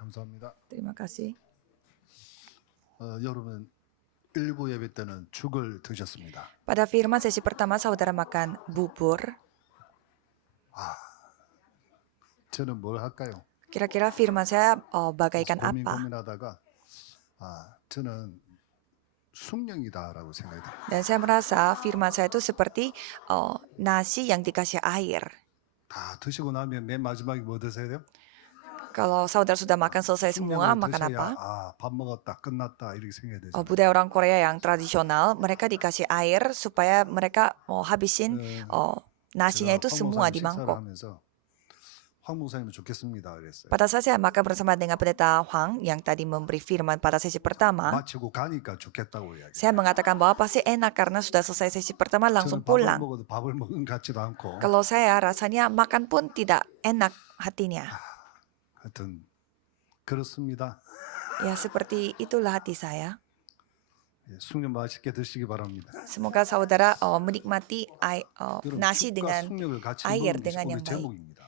감사합니다. Terima kasih. 여러분 일부 예배 때는 죽을 드셨습니다. Pada firman sesi pertama saudara makan bubur. 저는 뭘 할까요? Kira-kira firman saya bagaikan 고민 apa? 고민하다가 저는 숭늉이다라고 생각이 듭니다. Dan saya merasa firman saya itu seperti nasi yang dikasih air. 다 드시고 나면 맨 마지막에 뭐 드세요? Kalau saudara sudah makan selesai semua, 숭늉을 makan 드셔야 apa? 밥 먹었다 끝났다 이렇게 생각해야 되죠. Budaya orang Korea yang tradisional, mereka dikasih air supaya mereka mau habisin nasinya itu semua di mangkok. 하면서 황 목사님은 좋겠습니다 그랬어요. Pada saat saya makan bersama dengan pendeta Hwang yang tadi memberi firman pada sesi pertama, 마치고 가니까 좋겠다고 이야기. saya mengatakan bahwa pasti enak karena sudah selesai sesi pertama langsung 저는 밥을 pulang. 먹어도 밥을 먹은 것 같지도 않고. Kalau saya rasanya makan pun tidak enak hatinya. 하여튼 그렇습니다. Ya seperti itulah hati saya. 숭늉 맛있게 드시기 바랍니다. Semoga saudara menikmati 여러분, nasi 죽과 dengan 숭늉을 같이 air 먹는 것이 dengan 오늘 yang baik. 제목입니다.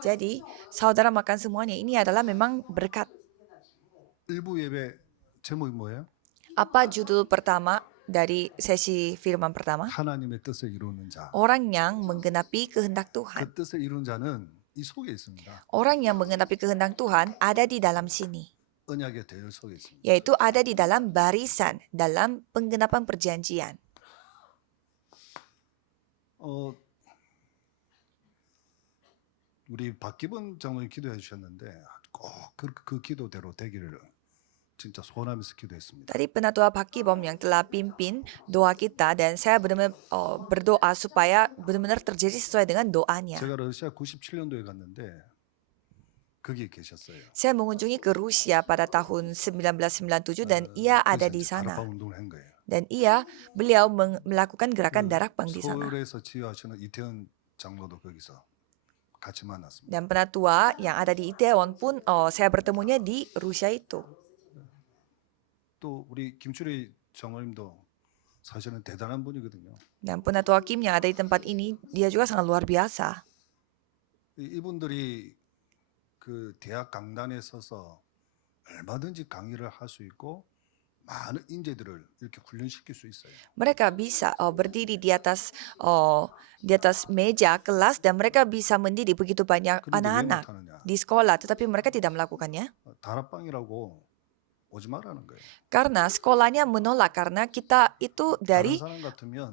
Jadi saudara makan semuanya. Ini adalah memang berkat. 일부 예배 제목이 뭐예요? Apa judul pertama dari sesi firman pertama? 하나님의 뜻을 이루는 자. Orang yang menggenapi kehendak Tuhan. 그 뜻을 이루는 자는 이 속에 있습니다. Orang yang menggenapi kehendak Tuhan ada di dalam sini. 언약의 대열 속에 있습니다. Yaitu ada di dalam barisan, dalam penggenapan perjanjian. 우리 박기본 장로님 기도해 주셨는데 꼭 그 기도대로 되기를 진짜 소원하면서 기도했습니다. Tadi penatua Pak Kibom yang telah pimpin doa kita dan saya benar-benar berdoa supaya benar-benar terjadi sesuai dengan doanya. 제가 러시아 97년도에 갔는데 거기 계셨어요. Saya mengunjungi ke Rusia pada tahun 1997 dan ia ada di sana. 다락방 운동을 한 거예요. Dan beliau melakukan gerakan darakbang di sana. 서울에서 지휘하시는 이태원 장로도 거기서 같이 만났습니다. Dan penatua yang ada di Itaewon pun saya bertemunya di Rusia itu. 또 우리 김추리 장로님도 사실은 대단한 분이거든요. Dan penatua Kim yang ada di tempat ini, dia juga sangat luar biasa. 이분들이 그 대학 강단에 서서 얼마든지 강의를 할 수 있고 많은 인재들을 이렇게 훈련시킬 수 있어요. Mereka bisa berdiri di atas meja kelas dan mereka bisa mendidik begitu banyak 그런데 왜 anak-anak 못하느냐? di sekolah, tetapi mereka tidak melakukannya 다락방이라고 오지 말라는 거예요. karena sekolahnya menolak karena kita itu dari 다른 사람 같으면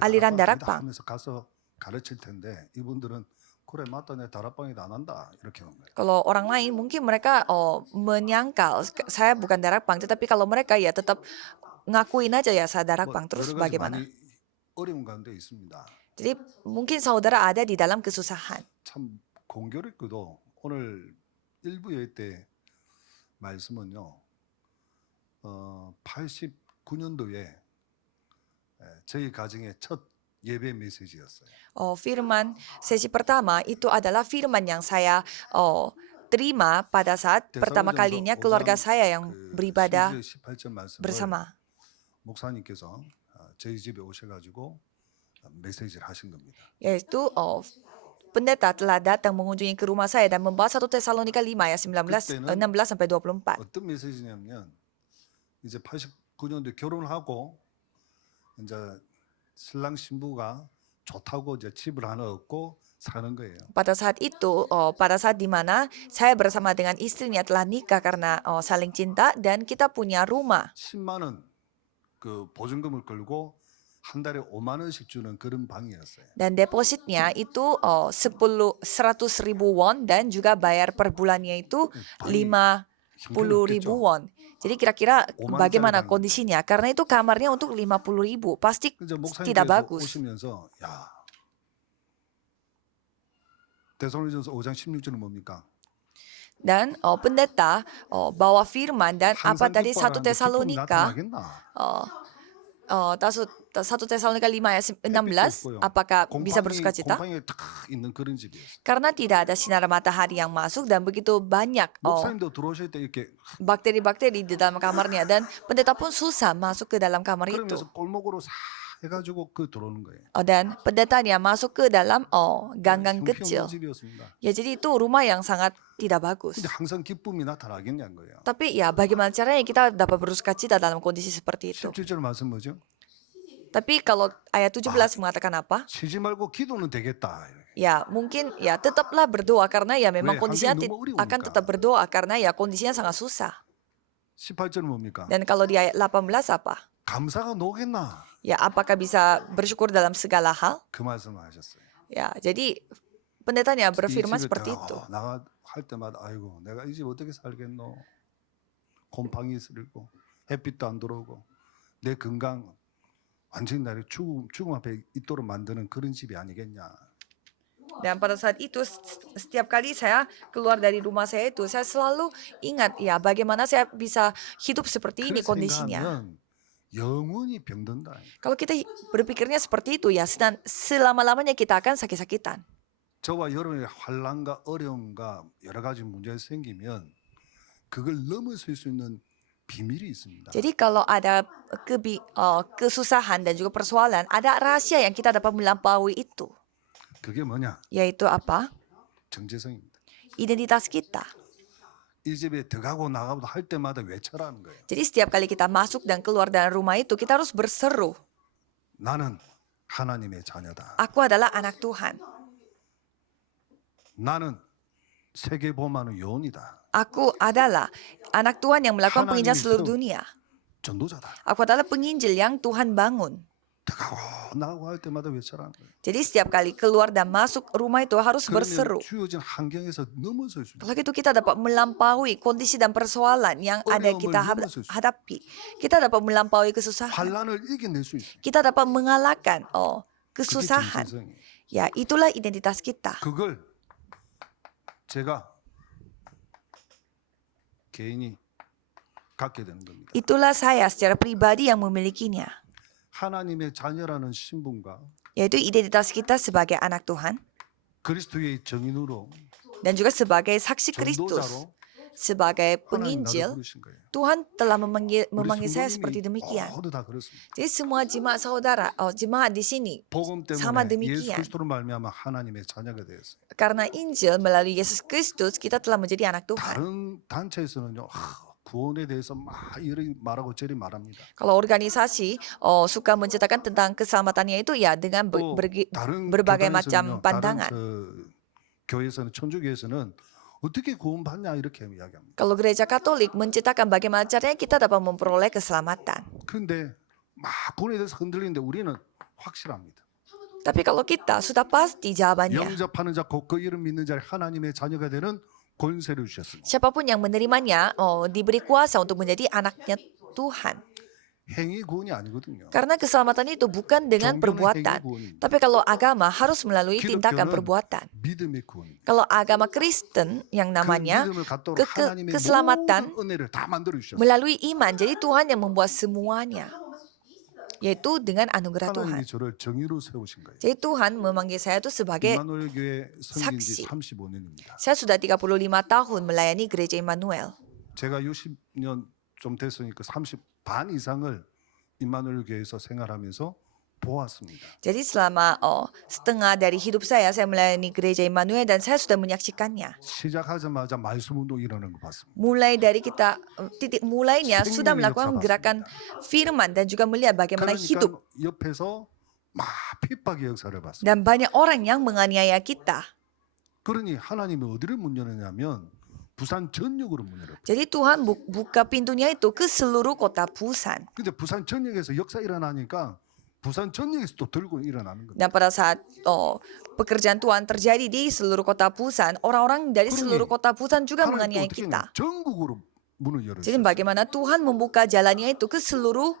aliran 내 darakbang. 하면서 가서 가르칠 텐데 이분들은 그래 맞다 내 다락방이도 안 한다 이렇게 하는 거예요. Kalau orang lain mungkin mereka menyangkal saya bukan darakbang, tetapi kalau mereka ya tetap ngakuin aja ya saya darakbang terus 여러 가지 bagaimana? 많이 어려운 가운데 있습니다. Jadi mungkin saudara ada di dalam kesusahan. 참 공교롭게도 오늘 일부 예배 때 말씀은요. 89년도에 저희 가정의 첫 예배 메시지였어요. Firman sesi pertama itu adalah firman yang saya terima pada saat pertama kalinya keluarga saya yang beribadah 18절 말씀을 bersama. 목사님께서 저희 집에 오셔가지고 메시지를 하신 겁니다. Yaitu pendeta telah datang mengunjungi ke rumah saya dan membawa 1 Tesalonika 5 ayat 16 sampai 24. 어떤 메시지냐면 이제 89년도에 결혼을 하고 이제 신랑 신부가 좋다고 이제 집을 하나 얻고 사는 거예요. Pada saat itu, pada saat di mana saya bersama dengan istrinya telah nikah karena saling cinta dan kita punya rumah. 10만 원 그 보증금을 걸고 한 달에 5만 원씩 주는 그런 방이었어요. Dan depositnya itu 100.000 won dan juga bayar per bulannya itu 50.000 won. Jadi kira-kira bagaimana kondisinya? Karena itu kamarnya untuk 50.000, pasti tidak bagus. 오시면서 야 데살로니가서 5장 16절은 뭡니까? Dan pendeta bawa firman dan apa tadi 1 Tesalonika 1 Tesalonika 5 ayat 16, apakah bisa bersuka cita? 곰팡이 딱 있는 그런 집이었어요. Karena tidak ada sinar matahari yang masuk dan begitu banyak 목사님도 들어오실 때 이렇게 bakteri-bakteri di dalam kamarnya dan pendeta pun susah masuk ke dalam kamar itu. 그러면서 골목으로 싹 해가지고 그 들어오는 거예요. Dan pendetanya masuk ke dalam gang-gang kecil. 집이었습니다. Ya jadi itu rumah yang sangat tidak bagus. 근데 항상 기쁨이 나타나겠냐는 거예요. Tapi ya bagaimana caranya kita dapat bersukacita dalam kondisi seperti itu. 17절 말씀 뭐죠? Tapi kalau ayat 17 mengatakan apa? 쉬지 말고 기도는 되겠다. Ya mungkin ya tetaplah berdoa karena ya memang 왜? kondisinya 환경이 너무 어려우니까. akan tetap berdoa karena ya kondisinya sangat susah. 18절 뭡니까? Dan kalau di ayat 18 apa? 감사가 노겠나? Ya apakah bisa bersyukur dalam segala hal? 그 말씀을 하셨어요. Ya jadi pendetanya 이 berfirman 집에 seperti 들어가 itu. 나가 할 때마다 아이고 내가 이 집 어떻게 살겠노? 곰팡이 쓰리고 햇빛도 안 들어오고 내 건강 완전히 나를 죽음 앞에 있도록 만드는 그런 집이 아니겠냐. Dan pada saat itu setiap kali saya keluar dari rumah saya itu saya selalu ingat ya bagaimana saya bisa hidup seperti ini 그렇게 kondisinya. 생각하면 영원히 병든다. Kalau kita berpikirnya seperti itu ya selama-lamanya kita akan sakit-sakitan. 저와 여러분의 환난과 어려움과 여러 가지 문제가 생기면 그걸 넘어설 수 있는 비밀이 있습니다. Jadi kalau ada kesusahan dan juga persoalan, ada rahasia yang kita dapat melampaui itu. 그게 뭐냐? Yaitu apa? 정체성입니다. Identitas kita. 이 집에 들어가고 나가고 할 때마다 외쳐라는 거예요. Jadi setiap kali kita masuk dan keluar dari rumah itu, kita harus berseru. 나는 하나님의 자녀다. Aku adalah anak Tuhan. 나는 세계 범하는 요원이다. Aku adalah anak Tuhan yang melakukan 하나님이 penginjilan seluruh 세운 dunia. 전도자다. Aku adalah penginjil yang Tuhan bangun. 들어가고 나가고 할 때마다 외쳐라는 거예요. Jadi setiap kali keluar dan masuk rumah itu harus berseru. 그러면 주어진 환경에서 넘어설 수 있는 Kalau gitu kita dapat melampaui kondisi dan persoalan yang ada kita hadapi. Kita dapat melampaui kesusahan. 환란을 이겨낼 수 있어요. Kita dapat mengalahkan 그게 kesusahan. 정체성이에요. Ya, itulah identitas kita. 그걸 제가 개인이 갖게 되는 겁니다. Itulah saya secara pribadi yang memilikinya. 하나님의 자녀라는 신분과 Yaitu identitas kita sebagai anak Tuhan 그리스도의 정인으로 dan juga sebagai saksi Kristus, 전도자로 sebagai 하나님 나를 penginjil. 부르신 거예요. Tuhan telah memanggil 우리 saya seperti 성도님이 demikian. 모두 다 그렇습니다. Jadi semua jemaat saudara, jemaat di sini 복음 sama 때문에 예수 demikian. 그리스도로 말미암아 하나님의 자녀가 되었어요. Karena Injil melalui Yesus Kristus kita telah menjadi anak Tuhan. 다른 단체에서는요 구원에 대해서 막 이리 말하고 저리 말합니다. Kalau organisasi suka menceritakan tentang keselamatannya itu ya dengan 또 다른 berbagai 교단에서는요, macam 다른 pandangan. 교회에서는 천주교에서는 어떻게 구원받냐 이렇게 이야기합니다. Kalau gereja Katolik menceritakan bagaimana caranya kita dapat memperoleh keselamatan. 그런데 막 구원에 대해서 흔들리는데 우리는 확실합니다. Tapi kalau kita sudah pasti jawabannya. 영접하는 자 곧 그 이름 믿는 자 하나님의 자녀가 되는 권세를 주셨습니다. Siapapun yang menerimanya diberi kuasa untuk menjadi anaknya Tuhan. 행위 구원이 아니거든요. Karena keselamatan itu bukan dengan 종교는 perbuatan. 행위 구원입니다. Tapi kalau agama harus melalui tindakan 기독교는 perbuatan. 믿음의 구원입니다. Kalau agama Kristen yang namanya 그 믿음을 갖도록 ke- 하나님의 keselamatan 모든 은혜를 다 만들어 주셨어요. melalui iman. Jadi Tuhan yang membuat semuanya. Yaitu dengan anugerah Tuhan. 하나님이 저를 정의로 세우신 거예요. Jadi Tuhan memanggil saya itu sebagai 이마누엘 교회 섬긴 지 사ksi. 35년입니다. saya sudah 35 tahun melayani gereja Immanuel. 제가 60년 좀 됐으니까 30반 이상을 이마누엘 교회에서 생활하면서 보았습니다. Jadi selama setengah dari hidup saya melayani gereja Immanuel dan saya sudah menyaksikannya. 시작하자마자 말씀 운동 일어나는 거 봤습니다. Mulai dari kita titik mulainya sudah melakukan gerakan firman dan juga melihat bagaimana hidup 그러니까 옆에서 막 핍박의 역사를 봤습니다. dan banyak orang yang menganiaya kita. 그러니 하나님이 어디를 문 여느냐면 부산 전역으로 문 열었어요. Jadi Tuhan buka pintunya itu ke seluruh kota Busan. 근데 부산 전역에서 역사 일어나니까 부산 전역에서 또 들고 일어나는 거예요. Dan pada saat pekerjaan Tuhan terjadi di seluruh kota Busan, orang-orang dari seluruh kota Busan juga 하나님 또 menganiaya 어떻게 kita. 전국으로 문을 Jadi 열었어요. bagaimana Tuhan membuka jalannya itu ke seluruh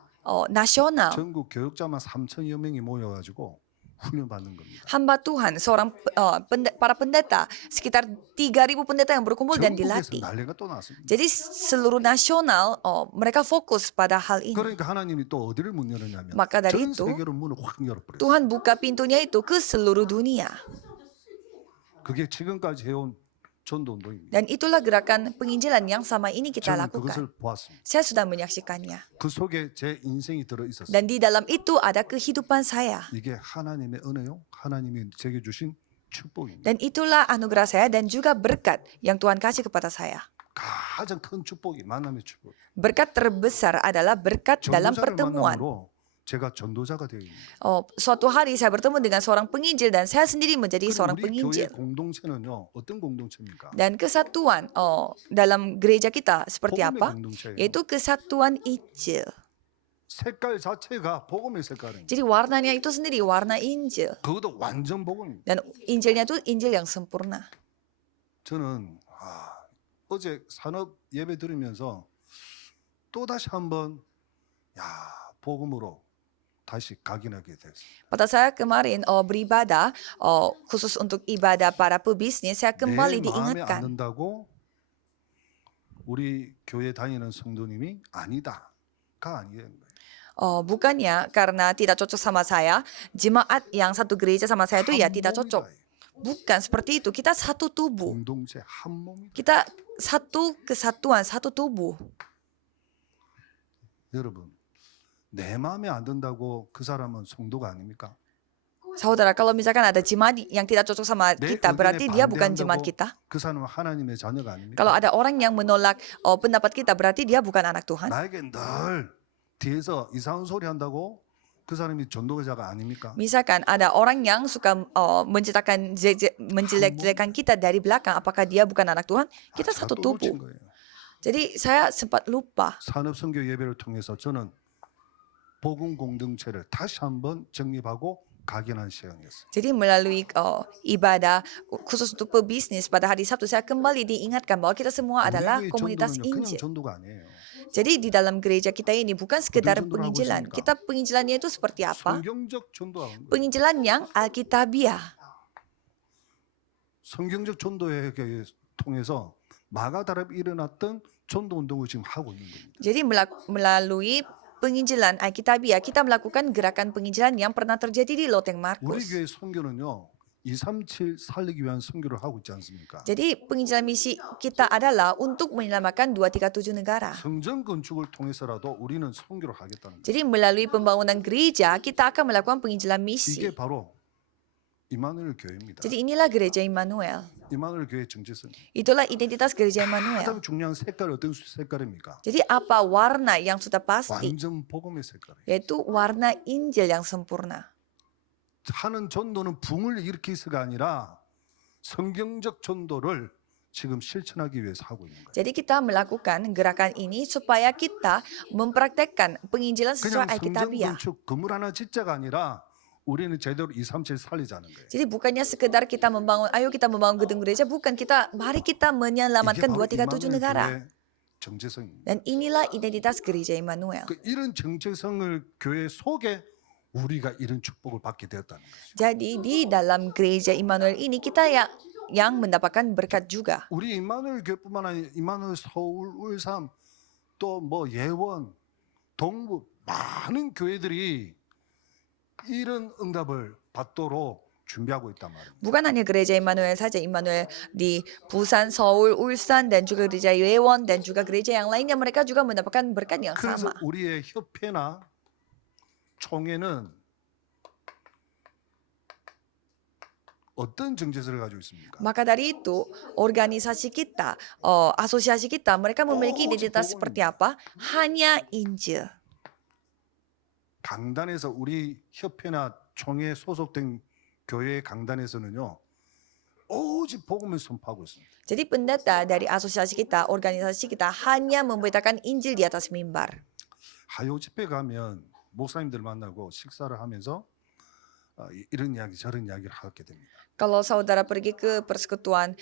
nasional. 전국 교역자만 3천여 명이 모여가지고 훈련받는 겁니다. Hamba Tuhan, seorang para pendeta, sekitar 3.000 pendeta yang berkumpul dan 전국에서 dilatih. 난리가 또 났습니다. Jadi seluruh nasional mereka fokus pada hal ini. 그러니까 하나님이 또 어디를 문 열었냐면 Maka dari 전 itu 세계로 문을 확 열어버렸어요. Tuhan buka pintunya itu ke seluruh dunia. 그게 지금까지 해온 전도 운동입니다. Dan itulah gerakan penginjilan yang sama ini kita 저는 lakukan. 그것을 보았습니다. Saya sudah menyaksikannya. 그 속에 제 인생이 들어 있었어요. Dan di dalam itu ada kehidupan saya. 이게 하나님의 은혜요. 하나님이 제게 주신 축복입니다. Dan itulah anugerah saya dan juga berkat yang Tuhan kasih kepada saya. 가장 큰 축복이 만남의 축복. Berkat terbesar adalah berkat dalam 전도자를 pertemuan. 만남으로 제가 전도자가 되어 있는 거예요. Suatu hari saya bertemu dengan seorang penginjil dan saya sendiri menjadi seorang 우리 교회 penginjil. 공동체는요. 어떤 공동체입니까? Dan kesatuan dalam gereja kita seperti 복음의 apa? 공동체예요. Yaitu kesatuan Injil. 색깔 자체가 복음의 색깔입니다. Jadi warnanya itu sendiri warna Injil. 그것도 완전 복음입니다. Dan Injilnya itu Injil yang sempurna. 저는 어제 산업 예배 들으면서 또 다시 한번 복음으로 다시 각인하게 됐어요. Pada saya kemarin beribadah khusus untuk ibadah para pebisnis, saya 내 kembali 마음에 안 diingatkan. 든다고 우리 교회 다니는 성도님이 아니다가 아니에요. Bukannya karena tidak cocok sama saya, jemaat yang satu gereja sama saya itu ya tidak cocok. Bukan seperti itu. Kita satu tubuh. 공동체 한 몸이다. Kita satu kesatuan, satu tubuh. 여러분, 내 마음에 안 든다고 그 사람은 성도가 아닙니까? Saudara, kalau misalkan ada jemaat yang tidak cocok sama 내 kita, 의견에 berarti dia bukan jemaat 반대한다고 kita. 그 사람은 하나님의 자녀가 아닙니까? Kalau ada orang yang menolak pendapat kita, berarti dia bukan anak Tuhan. 나에게 늘 뒤에서 이상한 소리 한다고 그 사람이 전도자가 아닙니까? Misalkan ada orang yang suka menjelek-jelekan kita dari belakang, apakah dia bukan anak Tuhan? Kita 제가 satu 또 놓친 tubuh. 거예요. Jadi saya sempat lupa. 산업 선교 예배를 통해서 저는 복음 공동체를 다시 한번 정립하고 각인한 시간이었어요. Jadi melalui ibadah khusus untuk pebisnis pada hari Sabtu, saya kembali diingatkan bahwa kita semua adalah 우리의 komunitas 전도는요, 그냥 Injil. 전도가 아니에요. Jadi di dalam gereja kita ini bukan sekedar 전도를 하고 penginjilan. 있습니까? Kita penginjilannya itu seperti apa? 성경적 전도하는 거예요. Penginjilan yang alkitabiah. 성경적 전도에 통해서 마가다락에 일어났던 전도 운동을 지금 하고 있는 겁니다. Jadi melalui penginjilan alkitabiah, kita melakukan gerakan penginjilan yang pernah terjadi di Loteng 우리 Markus. 교회 선교는요. 237 살리기 위한 선교를 하고 있지 않습니까? Jadi penginjilan misi kita adalah untuk menyelamatkan 237 negara. 성전 건축을 통해서라도 우리는 선교를 하겠다는 거예요. Jadi melalui pembangunan gereja, kita akan melakukan penginjilan 이게 misi. 바로 이마누엘 교회입니다. Jadi inilah gereja Immanuel. 이마누엘 교회 정체성. Itulah identitas gereja Immanuel. 가장 중요한 색깔 어떤 색깔입니까? Jadi apa warna yang sudah pasti? 완전 복음의 색깔이에요. Yaitu warna Injil yang sempurna. 하는 전도는 붕을 일으키서가 아니라 성경적 전도를 지금 실천하기 위해서 하고 있는 거예요. Jadi kita melakukan gerakan ini supaya kita mempraktekkan penginjilan 그냥 sesuai 성전 alkitabiah. 건축 건물 하나 짓자가 아니라 우리는 제대로 237 살리자는 거예요. Jadi bukannya sekedar kita membangun, ayo kita membangun gedung gereja, bukan, mari kita 이게 menyelamatkan 바로 237 이마누엘 negara. 교회의 정체성입니다. Dan inilah identitas gereja Immanuel. 이런 정체성을 교회 속에 우리가 이런 축복을 받게 되었다는 거죠. Jadi di dalam gereja Immanuel ini kita yang mendapatkan berkat juga. 우리 임마누엘 교회뿐만 아니라 임마누엘 서울, 울산, 또 뭐 예원, 동부 많은 교회들이 이런 응답을 받도록 준비하고 있단 말입니다. Bukan hanya gereja Immanuel saja, Immanuel di Busan, Seoul, Ulsan, dan juga gereja Yewon, dan juga gereja yang lainnya, mereka juga mendapatkan berkat yang 그래서 sama. 우리의 협회나 총회는 어떤 정체성을 가지고 있습니까? Maka dari itu, organisasi kita, asosiasi kita, mereka memiliki identitas seperti apa? Hanya Injil. 강단에서 우리 협회나 총회 소속된 교회 강단에서는요. 오직 복음을 선포하고 있습니다. Jadi pendeta dari asosiasi kita, organisasi kita hanya memberitakan Injil di atas mimbar. 하요 집회 가면 목사님들 만나고 식사를 하면서 이런 이야기 저런 이야기를 하게 됩니다. Kalau saudara pergi ke persekutuan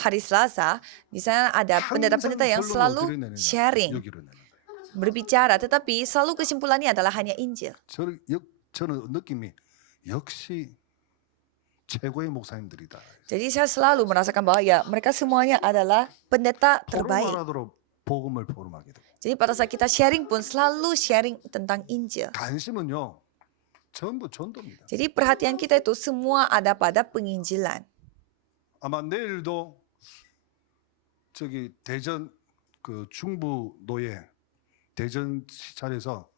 hari Selasa, di sana ada pendeta-pendeta yang selalu sharing, 여기로 내는 거예요. berbicara, tetapi selalu kesimpulannya adalah hanya Injil. 저는 느낌이 역시 최고의 목사님들이다. Jadi saya selalu merasakan bahwa ya mereka semuanya adalah pendeta terbaik. 포럼하도록 복음을 포럼하게 돼요. Jadi pada saat kita sharing pun selalu sharing tentang Injil. 관심은요. 전부 전도입니다. Jadi perhatian kita itu semua ada pada penginjilan. 아마 내일도 저기 대전 그 중부 노예 대전 시찰에서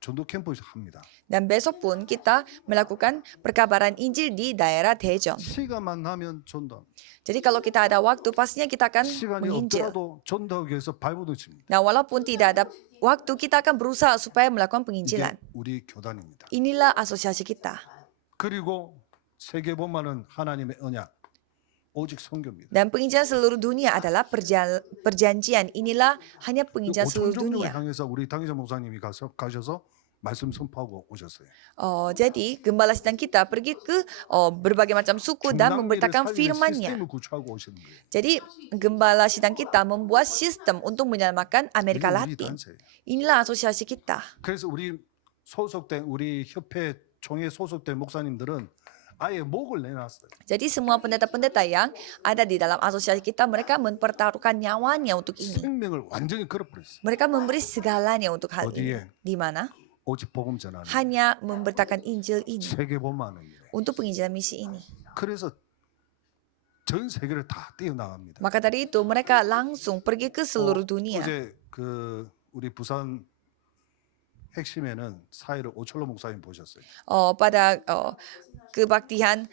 전도 캠프 합니다. Dan besok pun kita melakukan perkabaran Injil di daerah Daejeon. 시간만 나면 전도. Jadi kalau kita ada waktu, pastinya kita akan 시간이 menginjil. 없더라도 전도하기 위해서 발버둥칩니다. Nah, walaupun tidak ada waktu, kita akan berusaha supaya melakukan 이게 penginjilan. 우리 교단입니다. Inilah asosiasi kita. 그리고 세계복음화는 하나님의 언약, 오직 선교입니다. Dan penginjilan seluruh dunia adalah perjanjian. Inilah hanya penginjilan seluruh 오천종교를 dunia. 향해서 우리 당회자 목사님이 가셔서 말씀 선포하고 오셨어요. Jadi gembala sidang kita pergi ke berbagai macam suku dan 중남미를 memberitakan 살리는 firman-Nya. 시스템을 구축하고 오시는 거예요. Jadi gembala sidang kita membuat sistem untuk menyelamatkan Amerika 이게 우리 Latin. 단체예요. Inilah asosiasi kita. 그래서 우리 협회 총회 소속된 목사님들은 아예 목을 내놨어요. Jadi semua pendeta-pendeta yang ada di dalam asosiasi kita, mereka mempertaruhkan nyawanya untuk ini. 생명을 완전히 걸어버렸어요. Mereka memberi segalanya untuk hal ini. 어디에? Di mana? 오직 복음 전하는 Hanya memberitakan Injil ini. 세계복음화는 일에. Untuk penginjilan misi ini. 그래서 전 세계를 다 뛰어나갑니다. Maka dari itu mereka langsung pergi ke seluruh dunia. 어제 그 우리 부산 핵심에는 사회를 오철로 목사님 보셨어요. Pada kebaktian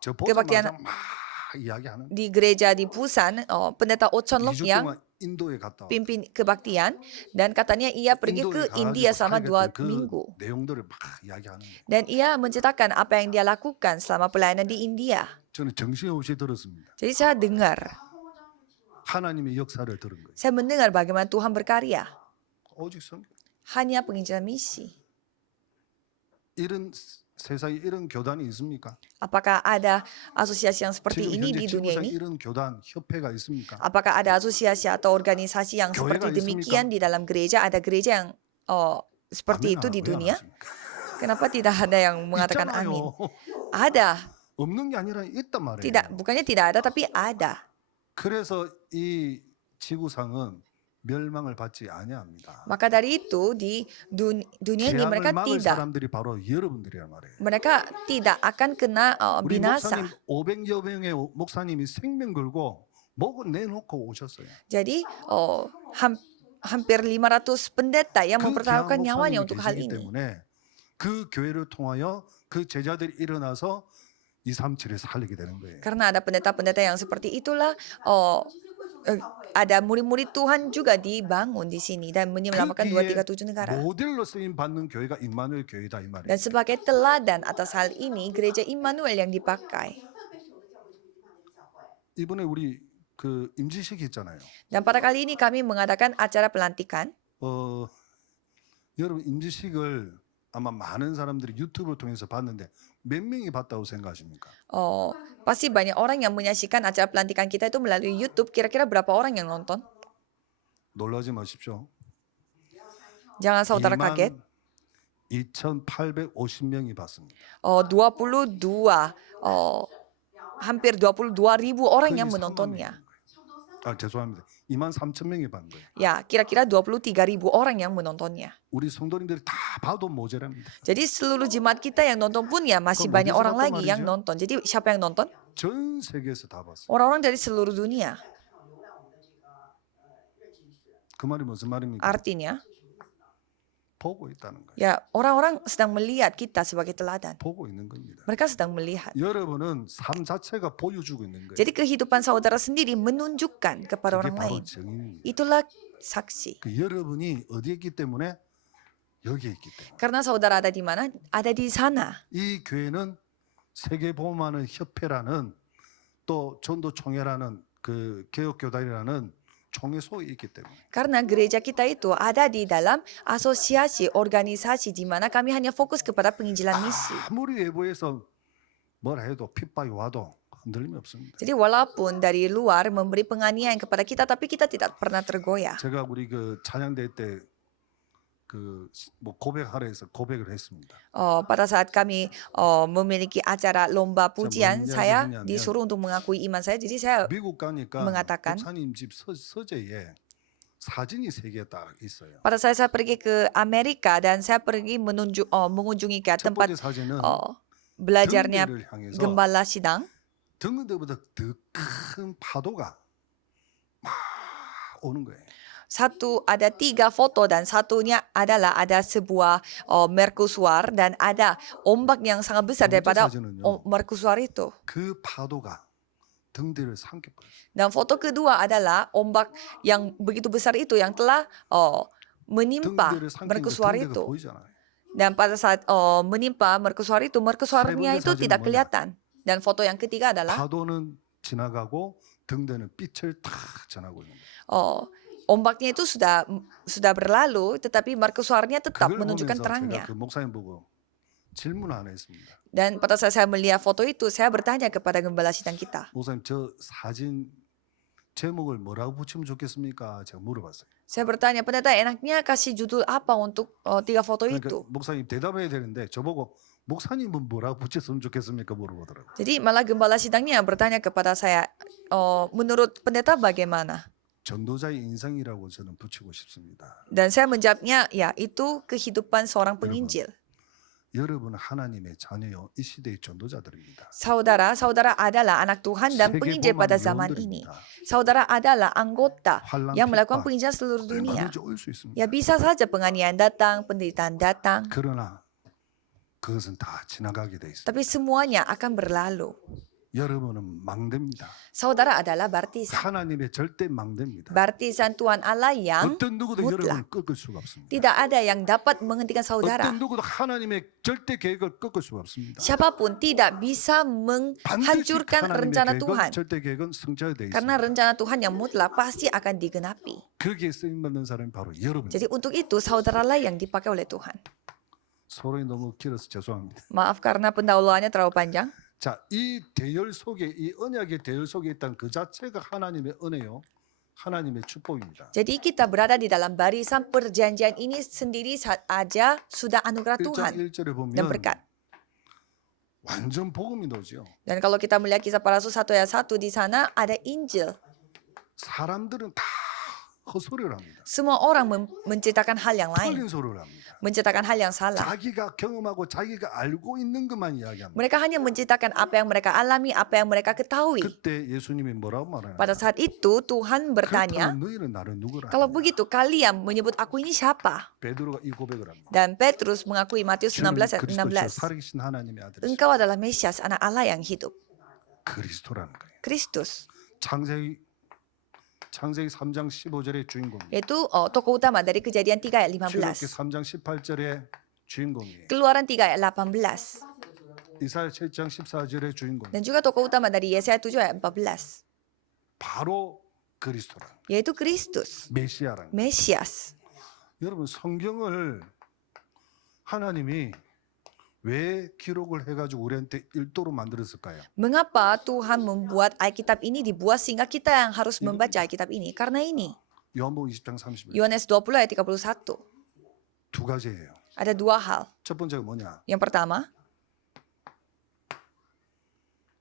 저 그밖에 보자마자 막 이야기하는. di gereja di Busan, pendeta Ochon Lok 2주 yang 동안 인도에 갔다 와. pimpin kebaktian, dan katanya ia pergi ke India selama 2 minggu. 내용들을 막 이야기하는 거예요. Dan ia menceritakan apa yang dia lakukan selama pelayanan di India. 저는 정신없이 들었습니다. Jadi saya dengar, 하나님의 역사를 들은 거예요. saya mendengar bagaimana Tuhan berkarya. 오직 성 Hanya penginjilan misi. 이런 세상에 이런 교단이 있습니까? Apakah ada asosiasi yang seperti 지금 ini 현재 di dunia 지구상에 ini? 이런 교단 협회가 있습니까? Apakah ada asosiasi atau organisasi yang 교회가 seperti demikian di dalam gereja? Ada gereja yang seperti itu di 왜 안 dunia? 하십니까? Kenapa tidak ada yang mengatakan 있잖아요. amin? Ada. 없는 게 아니라 있단 말이에요. Tidak, bukannya tidak ada, tapi ada. 그래서 이 지구상은 멸망을 받지 아니합니다. Maka dari itu di dunia ini 재앙을 mereka 막을 tidak. 사람들이 바로 여러분들이란 말이에요. Mereka tidak akan kena 우리 binasa. 목사님 500여 명의 목사님이 생명 걸고 목을 내놓고 오셨어요. Jadi hampir 500 pendeta yang 그 mempertaruhkan 귀한 nyawanya 목사님이 untuk hal 계시기 ini. 때문에 그 교회를 통하여 그 제자들이 일어나서 237을 살리게 되는 거예요. Karena ada pendeta-pendeta yang seperti itulah, ada murid-murid Tuhan juga dibangun di sini dan menyelamatkan 그 기회에 237 negara. 모델로 쓰임 받는 교회가 임마누엘 교회다 이 말이에요. Dan sebagai teladan atas hal ini, gereja Immanuel yang dipakai. 이번에 우리 그 임지식 있잖아요. Dan pada kali ini kami mengadakan acara pelantikan. 여러분 임지식을 아마 많은 사람들이 유튜브를 통해서 봤는데 몇 명이 봤다고 생각하십니까? Pasti banyak orang yang menyaksikan acara pelantikan kita itu melalui YouTube. Kira-kira berapa orang yang nonton? 놀라지 마십시오. Jangan saudara kaget. 2,850명이 봤습니다. 22, hampir 22.000 orang yang 거의 3만 menontonnya. 명인 거예요. 죄송합니다. 23,000명이 본 거예요. Ya, kira-kira 23.000 orang yang menontonnya. 우리 성도님들이 다 봐도 모자랍니다. Jadi seluruh jemaat kita yang nonton pun ya masih Kok banyak bisa orang nonton lagi yang 말이죠? nonton. Jadi siapa yang nonton? 전 세계에서 다 봤어요. Orang-orang dari seluruh dunia. 그 말이 무슨 말입니까? Artinya, 보고 있다는 거예요. ya orang-orang sedang melihat kita sebagai teladan. 보고 있는 겁니다. Mereka sedang melihat. 여러분은 삶 자체가 보여주고 있는 거예요. Jadi kehidupan saudara sendiri menunjukkan kepada 그게 orang 바로 lain. 증인입니다. Itulah saksi. 그 여러분이 어디에 있기 때문에 여기에 있기 때문에. Karena saudara ada di mana? Ada di sana. 이 교회는 세계보험하는 협회라는 또 전도총회라는 그 개혁교단이라는 총회 속에 있기 때문에. Karena gereja kita itu ada di dalam asosiasi organisasi di mana kami hanya fokus kepada penginjilan misi. 아무리 외부에서 뭐라 해도 핍박이 와도 흔들림이 없습니다. Jadi walaupun dari luar memberi penganiayaan kepada kita, tapi kita tidak pernah tergoyah. 제가 우리 그 찬양대 때 그 뭐 고백하라 해서 고백을 했습니다. Pada saat kami memiliki acara lomba pujian, 뭔 saya 이야기했냐면 disuruh untuk mengakui iman saya. Jadi saya 미국 가니까 mengatakan, 목사님 집 서재에 사진이 3개 딱 있어요. pada saat saya pergi ke Amerika dan saya pergi mengunjungi ke 첫 tempat 번째 사진은 belajarnya 등대를 향해서 gembala sidang. 등대보다 더 큰 파도가 오는 거예요. Satu ada 3 foto dan satunya adalah ada sebuah mercusuar dan ada ombak yang sangat besar 두 번째 daripada 사진은요. mercusuar itu. 그 파도가 등 뒤를 삼켜버렸어요. Dan foto kedua adalah ombak yang begitu besar itu yang telah 등 menimpa 뒤를 삼키니까 mercusuar 등 뒤가 itu. 보이잖아요. Dan pada saat menimpa mercusuar itu, mercusuarnya 번째 itu 사진은 tidak 뭐냐? kelihatan. Dan foto yang ketiga adalah 파도는 지나가고 등대는 빛을 탁 전하고 있는 거예요. ombaknya itu sudah berlalu, tetapi mercusuarnya tetap 그걸 menunjukkan 보면서 제가 terangnya. 그 목사님 보고 질문 하나 했습니다. Dan pada saat saya melihat foto itu, saya bertanya kepada gembala sidang kita. 목사님 저 사진 제목을 뭐라고 붙이면 좋겠습니까? 제가 물어봤어요. Saya bertanya, pendeta enaknya kasih judul apa untuk 3 foto 그러니까 itu? 목사님 대답해야 되는데 저보고 목사님은 뭐라고 붙였으면 좋겠습니까? 물어보더라고요. Jadi malah gembala sidangnya bertanya kepada saya, menurut pendeta bagaimana? 전도자의 인생이라고 저는 붙이고 싶습니다. Dan saya menjawabnya, ya itu kehidupan seorang penginjil. 여러분 하나님의 자녀요. 이 시대의 전도자들입니다. Saudara adalah anak Tuhan dan penginjil pada zaman ini. Saudara adalah anggota yang melakukan penginjilan seluruh dunia. 얼마든지 올 수 있습니다. Ya bisa saja penganiayaan datang, penderitaan datang, 그러나 그것은 다 지나가게 돼 있습니다. tapi semuanya akan berlalu. 여러분은 망대입니다. Saudara adalah baptisan. 하나님의 절대 망대입니다. Baptisan Tuhan Allah yang 어떤 누구도 mutlak. 여러분을 꺾을 수가 없습니다. Tidak ada yang dapat menghentikan saudara. 어떤 누구도 하나님의 절대 계획을 꺾을 수가 없습니다. Siapapun tidak bisa 반드시 menghancurkan 하나님의 rencana 계획은 Tuhan. 절대 계획은 성취되어 Karena 있습니다. rencana Tuhan yang mutlak pasti akan digenapi. 거기에 쓰임 받는 사람이 바로 여러분입니다. Jadi untuk itu saudaralah yang dipakai oleh Tuhan. 소론이 너무 길어서 죄송합니다. Maaf karena pendahuluannya terlalu panjang. 자, 이 대열 속에 이 언약의 대열 속에 있다는 그 자체가 하나님의 은혜요. 하나님의 축복입니다. Jadi kita berada di dalam barisan perjanjian ini sendiri saja sudah anugerah 1장 Tuhan 1절에 dan 보면 berkat. 완전 복음이 나오죠. Dan kalau kita melihat kisah para rasul 1 ayat 1 di sana ada Injil. 사람들은 다 헛소리를 합니다. Semua orang menceritakan hal yang lain, 틀린 소리를 합니다. menceritakan hal yang salah. 자기가 경험하고 자기가 알고 있는 것만 이야기합니다. Mereka hanya menceritakan apa yang mereka alami, apa yang mereka ketahui. 그때 예수님이 뭐라고 말하나요? Pada saat itu Tuhan bertanya, 그렇다면 너희는 나를 누구라? kalau begitu kalian menyebut aku ini siapa? 베드로가 이 고백을 합니다. Dan Petrus mengakui Matius 저는 16 ayat 그리스도 16. 살아계신 하나님의 아들이시 Engkau adalah Mesias, anak Allah yang hidup. 그리스도라는 거예요. Kristus. 창세기 3장 15절의 주인공이에요. Yaitu tokoh utama dari Kejadian 3 ayat 출애굽기 15. 3장 18절의 주인공이에요. Keluaran 3 ayat 18. 이사야 7장 14절의 주인공. Dan juga tokoh utama dari Yesaya 7 ayat 14. 바로 그리스도라는 거예요. Yaitu Kristus. 메시아라는 거예요. Mesias. 여러분 성경을 하나님이 왜 기록을 해가지고 우리한테 일도로 만들었을까요? Mengapa Tuhan membuat Alkitab ini dibuat sehingga kita yang harus membaca Alkitab ini? Karena ini. 요한복음 20장 31절. Yohanes 20 ayat 31. 두 가지예요. Ada 2 hal. 첫 번째가 뭐냐? Yang pertama,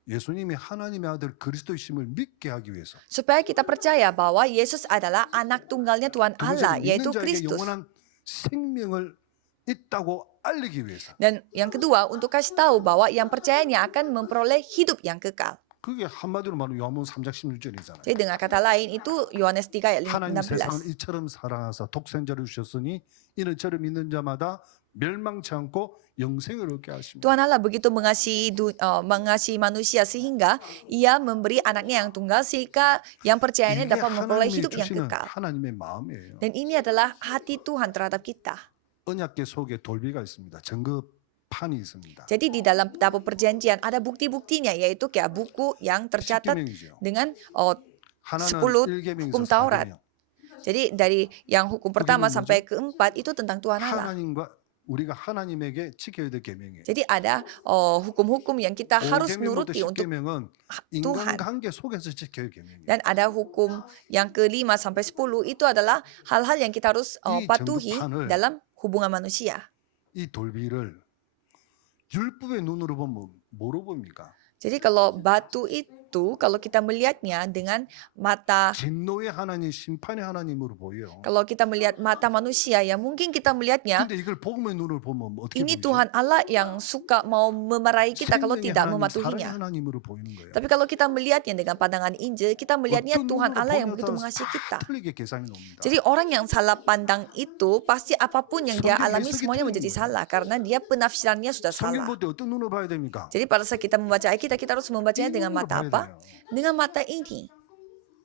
예수님이 하나님의 아들 그리스도이심을 믿게 하기 위해서. supaya kita percaya bahwa Yesus adalah anak tunggalnya Tuhan 두 Allah, 번째는 yaitu 믿는 자에게 Kristus. 영원한 생명을 있다고 알리기 위해서. Dan yang kedua, untuk kasih tahu bahwa yang percayanya akan memperoleh hidup yang kekal. 그게 한마디로 말하면 요한복음 3장 16절이잖아요. Jadi dengan kata lain itu Yohanes 3 ayat 하나님 세상을 16. 이처럼 사랑하사 독생자를 주셨으니 이는 저를 믿는 자마다 멸망치 않고 영생을 얻게 하십니다. Tuhan Allah begitu mengasihi manusia sehingga ia memberi anaknya yang tunggal sehingga yang percayanya 이게 dapat memperoleh 하나님이 hidup yang 주시는 kekal. 하나님의 마음이에요. Dan ini adalah hati Tuhan terhadap kita. 언약궤 속에 돌비가 있습니다. 증거판이 있습니다. Jadi di dalam tabut perjanjian ada bukti-buktinya, yaitu kayak buku yang tercatat 10계명이죠. dengan 하나는 10 1계명에서 hukum Taurat. 4계명. Jadi dari yang hukum pertama 뭐죠? sampai keempat itu tentang Tuhan Allah. 하나님과 우리가 하나님에게 지켜야 될 계명이에요. Jadi ada hukum-hukum yang kita harus 5계명부터 nuruti untuk 10계명은 Tuhan. 인간관계 속에서 지켜야 할 계명이에요. Dan ada hukum yang ke-5 sampai 10 itu adalah hal-hal yang kita harus 이 patuhi 정도판을 dalam hubungan manusia. 이 돌비를 율법의 눈으로 보면 뭐로 봅니까? Jadi kalau batu itu itu kalau kita melihatnya dengan mata, 진노의 하나님, 심판의 하나님으로 보여요. kalau kita melihat mata manusia ya mungkin kita melihatnya 근데 이걸 복음의 눈을 보면 뭐 어떻게 ini 보이죠? Tuhan Allah yang suka mau memarahi kita kalau 생명의 tidak 하나님, 사랑의 mematuhinya. 하나님으로 보이는 거예요. Tapi kalau kita melihatnya dengan pandangan Injil, kita melihatnya 어떤 Tuhan 눈으로 Allah yang begitu 보냐에 mengasihi 따라서 kita. 다 틀리게 계산이 나옵니다. Jadi orang yang salah pandang itu pasti apapun yang dia 성경 alami 해석이 semuanya 틀린 menjadi 거예요. salah karena dia penafsirannya sudah 성경 salah. 볼 때 어떤 눈으로 봐야 됩니까? Jadi pada saat kita membaca ayat kita harus membacanya 이 dengan 눈으로 mata 봐야 apa? 돼요. Dengan mata ini.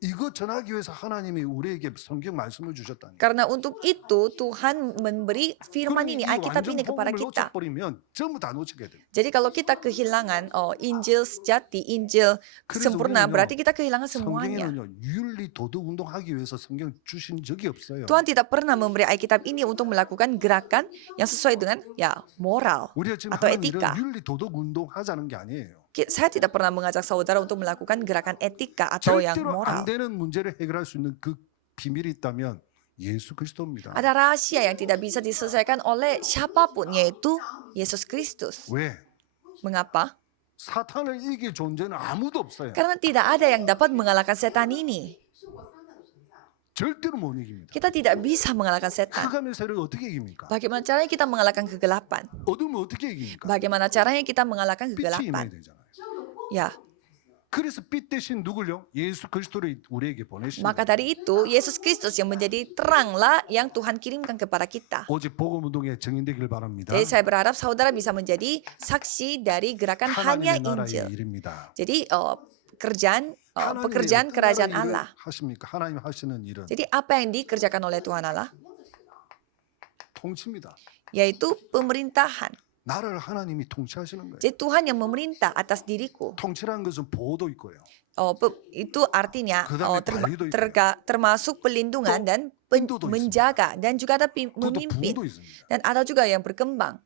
이거 전하기 위해서 하나님이 우리에게 성경 말씀을 주셨다니. Karena untuk itu Tuhan memberi firman 그러니 ini, 이 Alkitab 완전 ini kepada 복음을 kita. 놓쳐버리면 전부 다 놓치게 돼요. Jadi kalau kita kehilangan Injil sejati, Injil 그래서 sempurna, 우리는요, berarti kita kehilangan semuanya. 성경에는요 윤리 도덕 운동하기 위해서 성경 주신 적이 없어요. Tuhan tidak pernah memberi Alkitab ini untuk melakukan gerakan yang sesuai dengan moral 우리가 지금 atau 하는 일은 etika. 윤리 도덕 운동 하자는 게 아니에요. Saya tidak pernah mengajak saudara untuk melakukan gerakan etika atau yang 절대로 moral. 안 되는 문제를 해결할 수 있는 그 비밀이 있다면 예수 그리스도입니다. Ada rahasia yang tidak bisa diselesaikan oleh siapapun, yaitu Yesus Kristus. 왜? Mengapa? 사탄을 이길 존재는 아무도 없어요. Karena tidak ada yang dapat mengalahkan setan ini. 절대로 못 이깁니다. Kita tidak bisa mengalahkan setan. 흑암의 세력을 어떻게 이깁니까? Bagaimana caranya kita mengalahkan kegelapan? 어둠을 어떻게 이깁니까? Bagaimana caranya kita mengalahkan 빛이 임해야 kegelapan? 되잖아요. Ya, 그래서 빛 대신 누굴요? 예수 그리스도를 우리에게 보내신 maka 거예요. dari itu Yesus Kristus yang menjadi teranglah yang Tuhan kirimkan kepada kita. 오직 복음 운동에 증인되길 바랍니다. Jadi saya berharap saudara bisa menjadi saksi dari gerakan hanya 하나님의 나라의 Injil. 일입니다. Jadi 하나님이 pekerjaan 어떤 kerajaan 나라의 일을 Allah. 하십니까? 하나님 하시는 일은 Jadi apa yang dikerjakan oleh Tuhan Allah? 통치입니다. Yaitu pemerintahan. 나라를 하나님이 통치하시는 거예요. Jadi Tuhan yang memerintah atas diriku. 통치라는 것은 보호도 있고요. Itu artinya 그다음에 관리도 있고요. termasuk pelindungan dan 인도도 menjaga dan juga ada 또 memimpin 부흥도 있습니다. dan ada juga yang berkembang.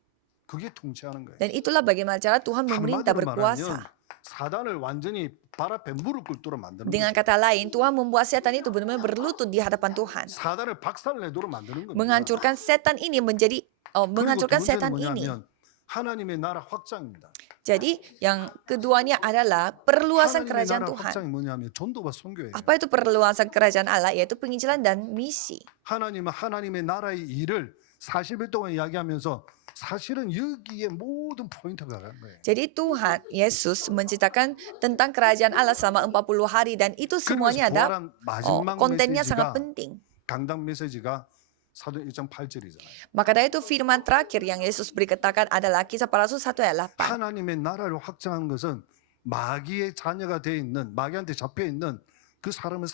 그게 통치하는 거예요. Dan itulah bagaimana cara Tuhan memerintah 한마디로 berkuasa. 말하면 사단을 완전히 발 앞에 무릎 꿇도록 만드는 Dengan 거예요. kata lain, Tuhan membuat setan itu benar-benar berlutut di hadapan Tuhan. 사단을 박살내도록 만드는 겁니다. Menghancurkan setan ini menjadi 그리고 두 menghancurkan 번째는 setan ini. 뭐냐면 하나님의 나라 확장입니다. Jadi yang keduanya adalah perluasan 하나님의 kerajaan 나라 Tuhan. 확장이 뭐냐면 전도와 선교예요. Apa itu perluasan kerajaan Allah? Yaitu penginjilan dan misi. 하나님은 하나님의 나라의 일을 40일 동안 이야기하면서 사실은 여기에 모든 포인트가 간 거예요. Jadi Tuhan, Yesus menceritakan tentang kerajaan Allah selama 40 hari dan itu semuanya ada 부활한 마지막 kontennya 메시지가 sangat penting. 강단 메시지가 사도 1장 8절이잖아요. Maka dari itu firman terakhir yang Yesus beri katakan adalah Kisah Para Rasul 1 ayat 8. 하나님의 나라를 확장한 것은 마귀의 자녀가 돼 있는 마귀한테 잡혀 있는 그 사람을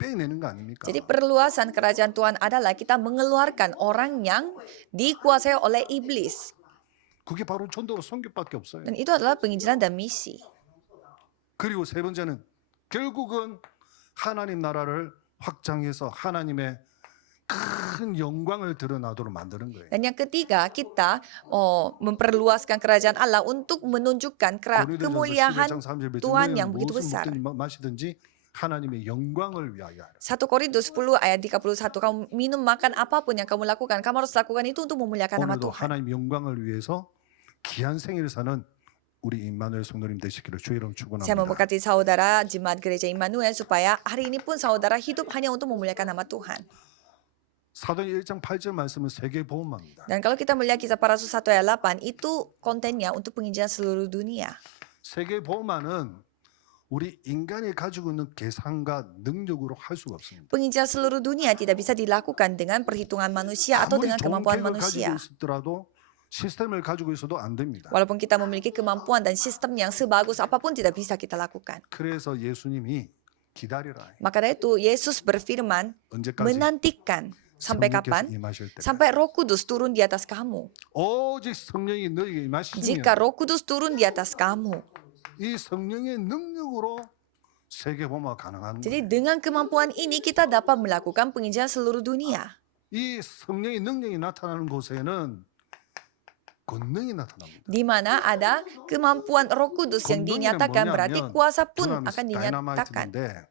빼내는 거 아닙니까? Jadi perluasan kerajaan Tuhan adalah kita mengeluarkan orang yang dikuasai oleh iblis. 그게 바로 전도와 선교밖에 없어요. Dan itu adalah penginjilan dan misi. 그리고 세 번째는 결국은 하나님 나라를 확장해서 하나님의 큰 영광을 드러나도록 만드는 거예요. Dan yang ketiga, kita memperluaskan kerajaan Allah untuk menunjukkan 고린도전서 kemuliaan 11장 3절 Tuhan yang begitu 무엇을 besar. 먹든 마시든지 하나님의 영광을 위하여 하라. 1 Korintus 10 ayat 31, kamu minum makan apapun yang kamu lakukan, kamu harus lakukan itu untuk memuliakan nama 오늘도 Tuhan. 하나님 영광을 위해서 귀한 생일을 사는 우리 임마누엘 성도님 되시기를 주의 이름 Saya 축원합니다. memberkati saudara jemaat gereja Immanuel supaya hari ini pun saudara hidup hanya untuk memuliakan nama Tuhan. 사도행 1장 8절 말씀은 세계 복음화입니다. Dan kalau kita melihat Kisah Para Rasul 1 ayat 8, itu kontennya untuk penginjilan seluruh dunia. 세계 복음화는 우리 인간이 가지고 있는 계산과 능력으로 할 수가 없습니다. Penginjilan seluruh dunia tidak bisa dilakukan dengan perhitungan manusia atau 아무리 dengan 좋은 kemampuan 계획을 manusia. 가지고 있더라도 시스템을 가지고 있어도 안 됩니다. Walaupun kita memiliki kemampuan dan sistem yang sebagus apapun tidak bisa kita lakukan. 그래서 예수님이 기다리라. Maka dari itu Yesus berfirman 언제까지? menantikan sampai 성령께서 kapan? 임하실 때. Sampai Roh Kudus turun di atas kamu. 오직 성령이 너에게 임하시면 Jika Roh Kudus turun di atas kamu, 이 성령의 능력으로 세계 복음화 가능한 jadi 거예요. dengan kemampuan ini kita dapat melakukan penginjilan seluruh dunia. 이 성령의 능력이 나타나는 곳에는 권능이 나타납니다. Di mana ada kemampuan Roh Kudus yang 권능이란 dinyatakan berarti 뭐냐면 kuasa pun 두나미스 akan dinyatakan. 다이너마이트인데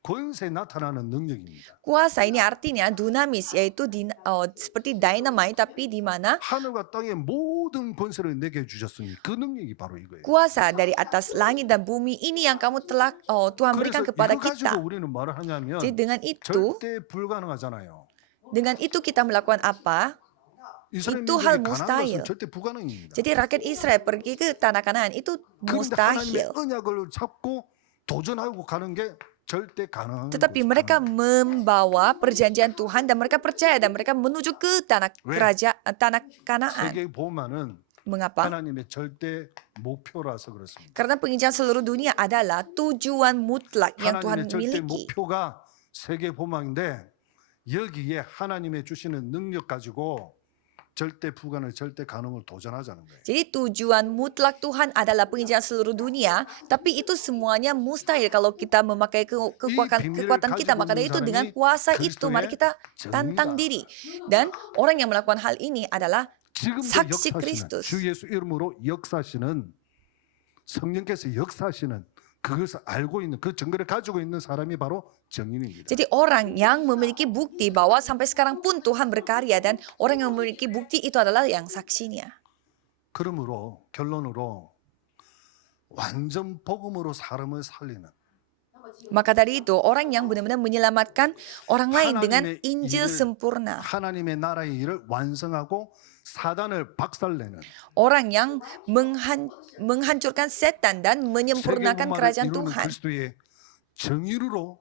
권세 나타나는 능력입니다. Kuasa ini artinya dunamis, yaitu seperti dynamite tapi di mana 하늘과 땅의 모든 모든 권세를 내게 주셨으니 그 능력이 바로 이거예요. Kuasa dari atas langit dan bumi ini yang kamu telah Tuhan berikan 그래서 kepada 이거 가지고 kita. 우리는 말을 Jadi 하냐면 dengan itu 절대 불가능하잖아요. kita melakukan apa? 이스라엘 Itu hal 민족이 가나안 mustahil. 것은 절대 불가능입니다. Jadi rakyat Israel pergi ke tanah Kanaan itu 그런데 하나님의 mustahil. 언약을 잡고 도전하고 가는 게 절대 가능한 Tetapi 것이 mereka 가능해요. membawa perjanjian Tuhan dan mereka percaya dan mereka menuju ke tanah 왜? tanah Kanaan. 세계 보면은 Mengapa? 하나님의 절대 목표라서 그렇습니다. Karena penginjilan seluruh dunia adalah tujuan mutlak yang Tuhan 하나님의 절대 miliki. 목표가 세계 보망인데 여기에 하나님의 주시는 능력 가지고 절대 불가능, 절대 가능을 도전하자는 거예요. Jadi tujuan mutlak Tuhan adalah penginjilan seluruh dunia, tapi itu semuanya mustahil kalau kita memakai kekuatan kita. Maka dari itu dengan kuasa itu mari kita tantang diri. Dan orang yang melakukan hal ini adalah 지금도 사ksi 역사하시는 Kristus. 주 예수 이름으로 역사하시는 성령께서 역사하시는 그것을 알고 있는 그 증거를 가지고 있는 사람이 바로 정인입니다. Jadi orang yang memiliki bukti bahwa sampai sekarang pun Tuhan berkarya dan orang yang memiliki bukti itu adalah yang saksinya. 그러므로 결론으로 완전 복음으로 사람을 살리는 Maka dari itu orang yang benar-benar menyelamatkan orang lain dengan 하나님의 Injil 일을, sempurna. 하나님의 나라의 일을 완성하고 사단을 박살내는 Orang yang menghancurkan setan dan menyempurnakan 세계복음화를 kerajaan 이루는 Tuhan. 그리스도의 정의로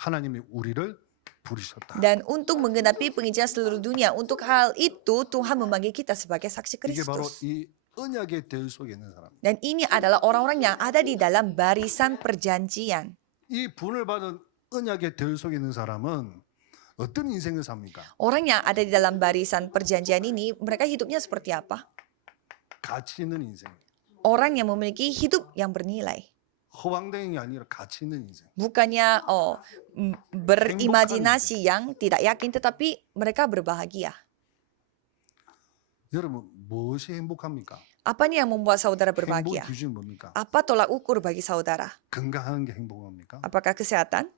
하나님이 우리를 부르셨다. Dan untuk menggenapi penginjilan seluruh dunia, untuk hal itu Tuhan memanggil kita sebagai saksi 이게 바로 Kristus. 이 언약의 대 속에 있는 사람. Dan ini adalah orang-orang yang ada di dalam barisan perjanjian. 이 분을 받은 언약의 대 속에 있는 사람은 어떤 인생을 삽니까? Orang yang ada di dalam barisan perjanjian ini, mereka hidupnya seperti apa? 가치 있는 인생. Orang yang memiliki hidup yang bernilai. 허황된 게 아니라 가치 있는 인생. Bukannya berimajinasi yang tidak yakin, tetapi mereka berbahagia. 여러분 무엇이 행복합니까? Apa nih yang membuat saudara 행복 berbahagia? 기준이 뭡니까? Apa tolak ukur bagi saudara? 건강한 게 행복합니까? Apakah kesehatan?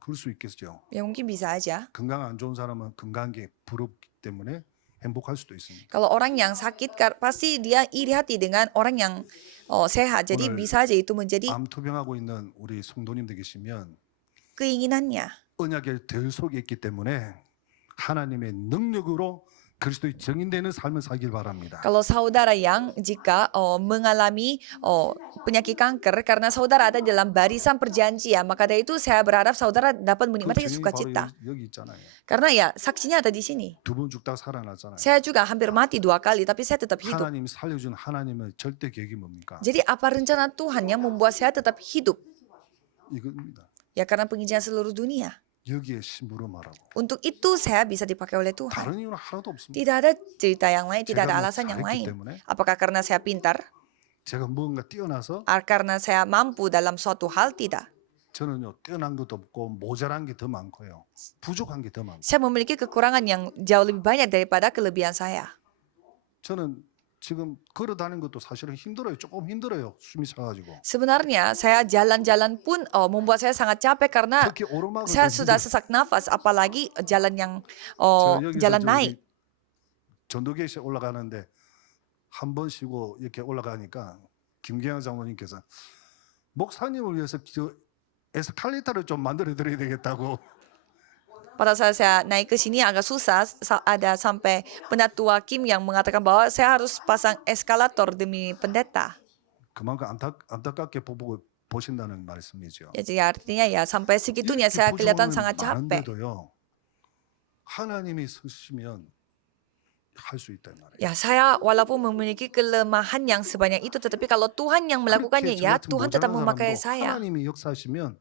그럴 수 있겠죠. Ya mungkin bisa aja. 건강 안 좋은 사람은 건강한 게 부럽기 때문에 행복할 수도 있습니다. Kalau orang yang sakit, pasti dia iri hati dengan orang yang sehat. Jadi 오늘 bisa aja itu menjadi 암투병하고 있는 우리 성도님들 계시면 keinginannya. 언약의 들 속에 있기 때문에 하나님의 능력으로 그리스도의 정인되는 삶을 살길 바랍니다. Kalau saudara yang jika mengalami penyakit kanker karena saudara ada dalam barisan perjanjian, maka dari itu saya berharap saudara dapat 그 menikmati 증인이 바로 sukacita. 여기 있잖아요. Karena ya saksinya ada di sini. 두 번 죽다 살아났잖아요. Saya juga hampir mati 2 kali, tapi saya tetap hidup. 하나님 살려준 하나님의 절대 계획이 뭡니까? Jadi apa rencana Tuhan yang membuat saya tetap hidup? 이겁니다. Ya karena penginjilan seluruh dunia. 여기에 심부름하라고. Untuk itu saya bisa dipakai oleh Tuhan. 다른 이유는 하나도 없습니다. Tidak ada cerita yang lain, tidak 제가 ada 뭐 alasan yang 잘했기 lain. 때문에 Apakah karena saya pintar? 제가 뭔가 뛰어나서 Karena saya mampu dalam suatu hal? Tidak. 저는요 뛰어난 것도 없고 모자란 게 더 많고요. 부족한 게 더 많고. Saya memiliki kekurangan yang jauh lebih banyak daripada kelebihan saya. 저는 지금 걸어 다니는 것도 사실은 힘들어요. 조금 힘들어요. 숨이 차가지고. Sebenarnya saya jalan-jalan pun membuat saya sangat capek karena 특히 오르막을 saya 더 sudah 힘들어요. sesak nafas, apalagi jalan yang 저 여기서 jalan 저기 naik. 전도계시 올라가는데 한 번 쉬고 이렇게 올라가니까 김경영 장모님께서 목사님을 위해서 저 에스컬레이터를 좀 만들어 드려야 되겠다고. Pada saat saya naik ke sini agak susah, ada sampai pendatua Kim yang mengatakan bahwa saya harus pasang eskalator demi pendeta. 그만큼 안타깝게 보신다는 말씀이죠. Ya, jadi artinya ya sampai segitunya saya kelihatan sangat capek. 많은데도요. 하나님이 쓰시면 할 수 있단 말이에요. Ya saya walaupun memiliki kelemahan yang sebanyak itu, tetapi kalau Tuhan yang melakukannya, 그렇게 ya 저 같은 Tuhan tetap 모자란 memakai 사람도 saya. 하나님이 역사하시면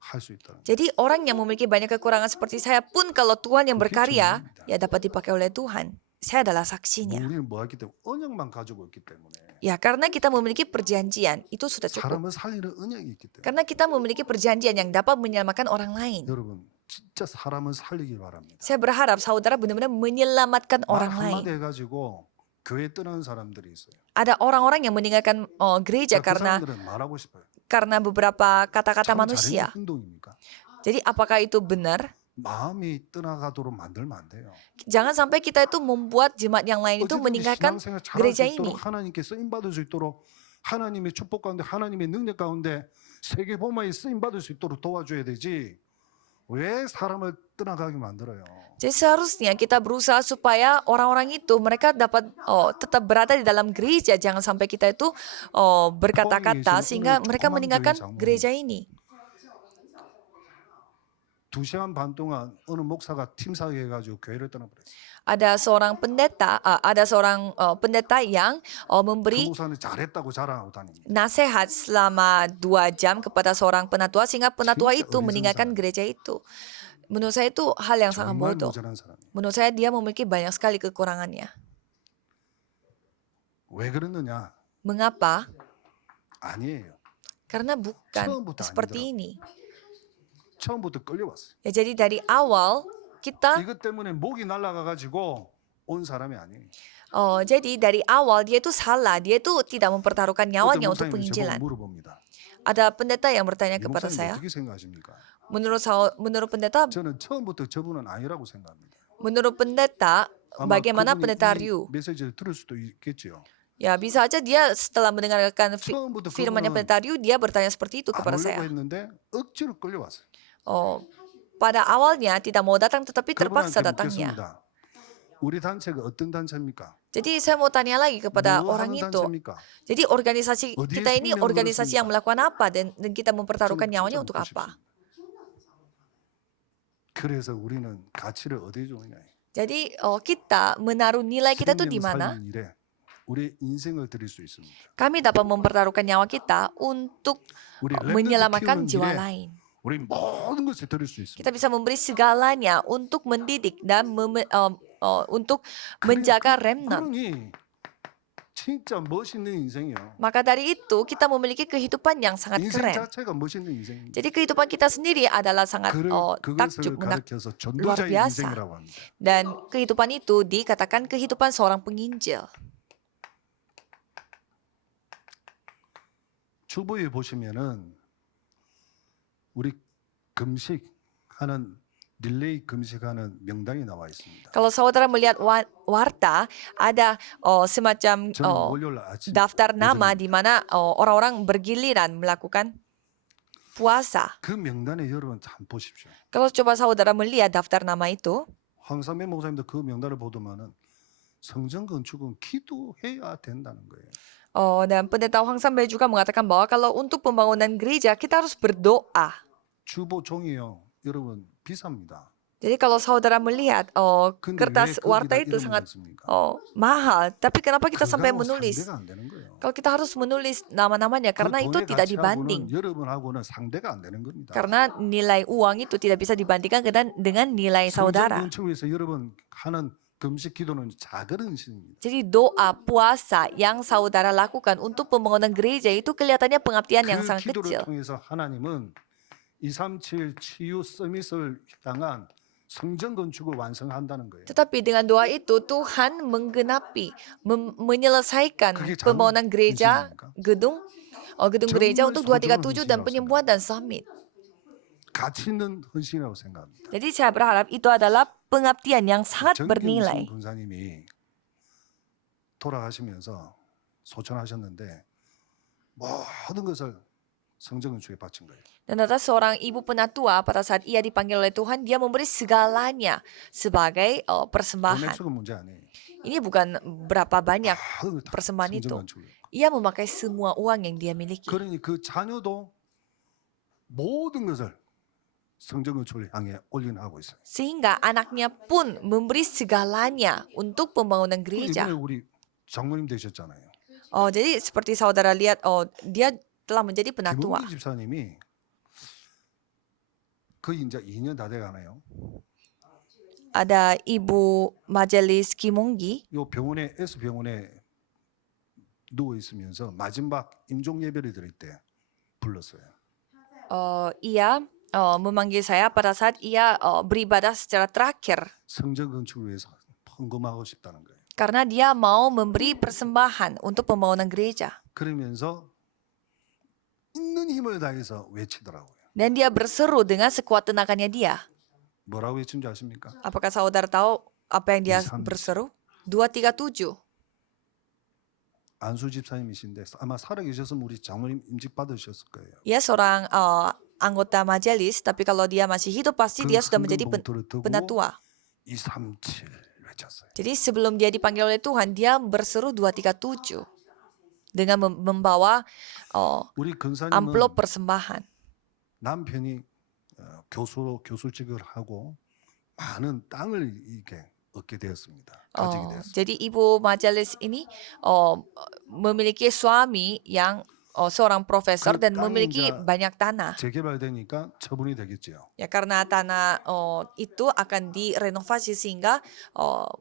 할 수 있다는. Jadi orang yang memiliki banyak kekurangan seperti saya pun kalau Tuhan yang 그게 berkarya, 증인입니다. ya dapat dipakai oleh Tuhan. Saya adalah saksinya. 우리는 뭐 했기 때문에 언약만 가지고 있기 때문에 Ya karena kita memiliki perjanjian, itu sudah cukup. 사람을 살리는 언약이 있기 때문에. Karena kita memiliki perjanjian yang dapat menyelamatkan orang lain. 여러분 진짜 사람을 살리길 바랍니다. Saya berharap saudara benar-benar menyelamatkan 말 orang lain. 한마디 해가지고 교회 떠나는 사람들이 있어요. Ada orang-orang yang meninggalkan gereja 그 karena 사람들은 말하고 싶어요. beberapa kata-kata 참 manusia. 잘했는 행동입니까? Jadi apakah itu benar? 마음이 떠나가도록 만들면 안 돼요. Jangan sampai kita itu membuat jemaat yang lain itu 어쨌든 meninggalkan 신앙생활 잘할 gereja 수 ini. 있도록 하나님께 쓰임 받을 수 있도록 하나님의 축복 가운데 하나님의 능력 가운데 세계 복음에 쓰임 받을 수 있도록 도와줘야 되지. 왜 사람을 떠나가게 만들어요? Jadi seharusnya kita berusaha supaya orang-orang itu mereka dapat tetap berada di dalam gereja. Jangan sampai kita itu berkata-kata sehingga mereka meninggalkan gereja ini. 2시간 반 동안 어느 목사가 팀 사기 해가지고 교회를 떠나버렸어요. Ada seorang pendeta yang 그 memberi 목사는 잘했다고 자랑하고 다닙니다. nasihat selama 2 jam kepada seorang penatua sehingga penatua 진짜 itu meninggalkan 어리석은 gereja itu. Menurut saya itu hal yang sangat 정말 bodoh. 모자란 사람이에요. Menurut saya dia memiliki banyak sekali kekurangannya. 왜 그러느냐? Mengapa? 아니에요. Karena bukan 처음부터 seperti ini. 처음부터 끌려왔어요. Ya, jadi dari awal kita 이것 때문에 목이 날아가가지고 온 사람이 아니에요. jadi dari awal dia itu salah, dia itu tidak mempertaruhkan 어떤 nyawanya untuk 목사님이 저보고 penginjilan. 물어봅니다. Ada pendeta yang bertanya 이 kepada 목사님 saya, 어떻게 생각하십니까? menurut pendeta, 저는 처음부터 저분은 아니라고 생각합니다. menurut pendeta, 아마 bagaimana 그분이 pendeta 이 Ryu? 메시지를 들을 수도 있겠죠. Ya, bisa aja dia setelah mendengarkan 처음부터 firmannya 그분은 pendeta Ryu, dia bertanya seperti itu 안 kepada 오려고 saya. 했는데 억지로 끌려왔어요. Pada awalnya tidak mau datang tetapi terpaksa 그분한테 datangnya. 묻겠습니다. 우리 단체가 어떤 단체입니까? Jadi saya mau tanya lagi kepada 뭐 orang 하는 itu. 단체입니까? Jadi organisasi 어디에 kita ini 생명을 organisasi yang 걸었습니까? melakukan apa dan kita mempertaruhkan 저는 nyawanya 진짜 untuk 묻고 apa? 싶습니다. 그래서 우리는 가치를 어디에 주느냐? Jadi kita menaruh nilai kita tuh di 생명 mana? 살리는 일에 우리 인생을 드릴 수 있습니다. Kami dapat mempertaruhkan nyawa kita untuk 우리 렘넌트 menyelamatkan 키우는 jiwa 일에 lain. 우리 모든 것을 드릴 수 있습니다. Kita bisa memberi segalanya untuk mendidik dan untuk menjaga remnant. 그러니 진짜 멋있는 인생이요. Maka dari itu kita memiliki kehidupan yang sangat 인생 keren. 자체가 멋있는 인생입니다. Jadi kehidupan kita sendiri adalah sangat 그것을 takjub, 가르쳐서 luar 전도자의 biasa. 인생이라고 합니다. Dan kehidupan itu dikatakan kehidupan seorang penginjil. 주보에 보시면은 우리 금식하는 릴레이 금식하는 명단이 나와 있습니다. Kalau saudara melihat warta, ada semacam 저는 월요일 아침 daftar nama 오전에 di mana orang-orang bergiliran melakukan puasa. 그 명단에 여러분 참 보십시오. Kalau coba saudara melihat daftar nama itu, 황삼배 목사님도 그 명단을 보더만은 성전 건축은 기도해야 된다는 거예요. dan pendeta Hwang Sambe juga mengatakan bahwa kalau untuk pembangunan gereja kita harus berdoa. 주보 종이요, 여러분 비쌉니다. Jadi kalau saudara melihat 근데 왜 kertas warta 거기다 itu 이름을 sangat 넣습니까? mahal, tapi kenapa kita sampai 그거하고 menulis? 상대가 안 되는 거예요. Kalau kita harus menulis nama-namanya 그 karena itu 돈의 tidak 가치하고는 dibanding. 여러분하고는 상대가 안 되는 겁니다. Karena nilai uang itu tidak bisa dibandingkan dengan nilai 성전 saudara. 건축을 위해서 여러분 하는 금식 기도는 작은 헌신입니다. Jadi doa puasa yang saudara lakukan untuk pembangunan gereja itu kelihatannya pengabdian yang 그 sangat 기도를 kecil. 통해서 하나님은 237 치유 서밋을 향한 성전 건축을 완성한다는 거예요. Tetapi dengan doa itu Tuhan menggenapi, menyelesaikan 그게 작은 pembangunan gereja, 헌신입니까? gedung gereja 정말 untuk 소중한 237 dan 헌신이라고 penyembuhan dan summit. 가치 있는 헌신이라고 생각합니다. Jadi saya berharap itu adalah pengabdian yang sangat 정경심 bernilai. 권사님이 돌아가시면서 소천하셨는데 모든 것을 성전 건축에 바친 거예요. Dan ada seorang ibu penatua pada saat ia dipanggil oleh Tuhan, dia memberi segalanya sebagai 돈 persembahan. 액수가 문제 아니에요. Ini bukan berapa banyak 모든 다 persembahan itu. 성전 건축을. Ia memakai semua uang yang dia miliki. 그러니 그 자녀도 모든 것을 성전 건축을 향해 올인하고 있어요. Sehingga anaknya pun memberi segalanya untuk pembangunan 그 gereja. 이번에 우리 장로님 되셨잖아요. Jadi seperti saudara lihat, dia telah menjadi penatua. 김원기 집사님이 거의 이제 2년 다 돼가네요. Ada Ibu Majelis Kimonggi. 요 병원에 S 병원에 누워 있으면서 마지막 임종 예배를 드릴 때 불렀어요. Ia memanggil saya pada saat ia beribadah secara terakhir. 성전 건축을 위해서 헌금하고 싶다는 거예요. Karena dia mau memberi persembahan untuk pembangunan gereja. 그러면서 있는 힘을 다해서 외치더라고요. Dan dia berseru dengan sekuat tenaganya dia. 뭐라고 외친 줄 아십니까? Apakah saudara tahu apa yang dia 237. berseru? 237. 안수 집사님이신데 아마 살아계셨으면 우리 장로님 임직 받으셨을 거예요. Ia seorang anggota majelis, tapi kalau dia masih hidup pasti dia sudah menjadi 봉투를 들고 penatua. 237 외쳤어요. Jadi sebelum dia dipanggil oleh Tuhan, dia berseru 237 dengan membawa 우리 근사님은 amplop persembahan. 남편이 교수직을 하고 많은 땅을 이게 얻게 되었습니다. 가지게 되었습니다. Jadi ibu majelis ini memiliki suami yang seorang profesor 그 dan 땅이 memiliki 이제 banyak tanah. 재개발되니까 처분이 되겠죠. Ya karena tanah itu akan direnovasi sehingga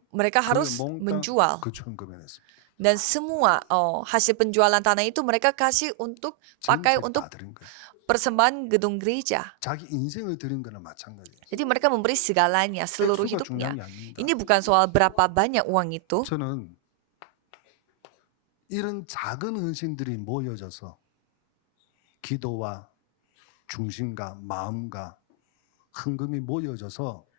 mereka harus menjual. 그 천금해냈습니다. Dan semua hasil penjualan tanah itu mereka kasih untuk pakai 전체를 untuk 다 드린 거예요. persembahan gedung gereja. 자기 인생을 드린 거나 마찬가지예요. Jadi mereka memberi segalanya, seluruh 액수가 hidupnya. 중요한 게 아닙니다. Ini bukan soal berapa banyak uang itu. 저는 이런 작은 헌신들이 모여져서 기도와 중심과 마음과 헌금이 모여져서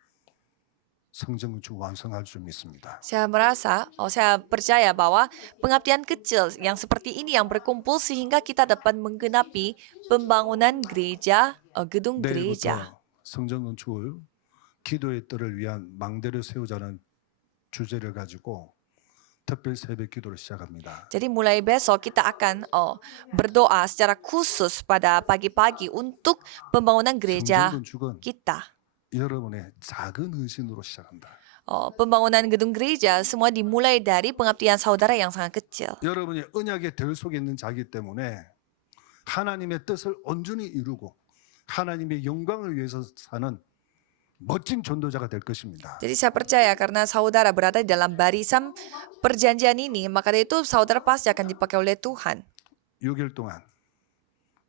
성전 건축 완성할 줄 믿습니다. Saya percaya bahwa pengabdian kecil yang seperti ini yang berkumpul sehingga kita dapat menggenapi pembangunan gereja, gedung gereja. 내일부터 성전 건축을 기도의 뜰을 위한 망대를 세우자는 주제를 가지고 특별 새벽 기도를 시작합니다. Jadi mulai besok kita akan berdoa secara khusus pada pagi-pagi untuk pembangunan gereja 성전 건축은 kita. 여러분의 작은 헌신으로 시작한다. Pembangunan gedung gereja semua dimulai dari pengabdian saudara yang sangat kecil. 여러분이 언약의 들 속에 있는 자기 때문에 하나님의 뜻을 온전히 이루고 하나님의 영광을 위해서 사는 멋진 전도자가 될 것입니다. Jadi saya percaya karena saudara berada di dalam barisan perjanjian ini, maka dari itu saudara pasti akan dipakai oleh Tuhan. 6일 동안